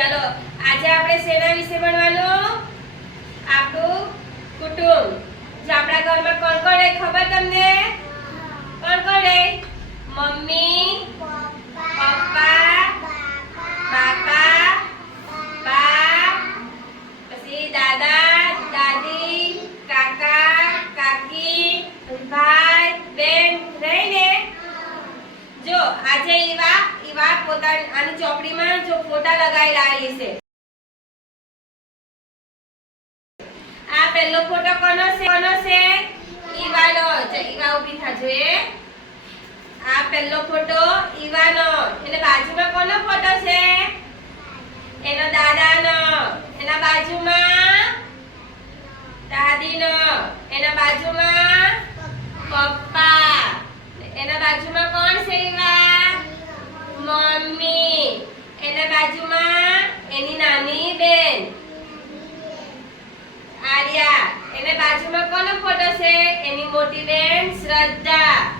ચલો આજે આપણે શેના વિશે ભણવાનું? આપણું કુટુંબ. જો આપણા ઘરમાં કોણ કોણ રહે ખબર તમને? કોણ કોણ રહે? મમ્મી, પપ્પા, બાપા, બા, પછી દાદા, દાદી, કાકા, કાકી, ભાઈ, બેન રહે ને? જો આજે ઈવા પોતાની આની ચોપડીમાં જો ફોટા લગાવી લાવેલી છે. આ પહેલો ફોટો કોનો છે? ઈવાનો. ઈવા ઊભી થા જોઈએ. આ પહેલો ફોટો ઈવાનો. એને બાજુમાં કોનો ફોટો છે? એનો દાદાનો. એના બાજુમાં દાદીનો. એના બાજુમાં પપ્પા. એના બાજુમાં કોણ છે ઈવા? મમ્મી. એના બાજુમાં એની નાની બેન આર્યા. એના બાજુમાં કોનો ફોટો છે? એની મોટી બેન શ્રદ્ધા.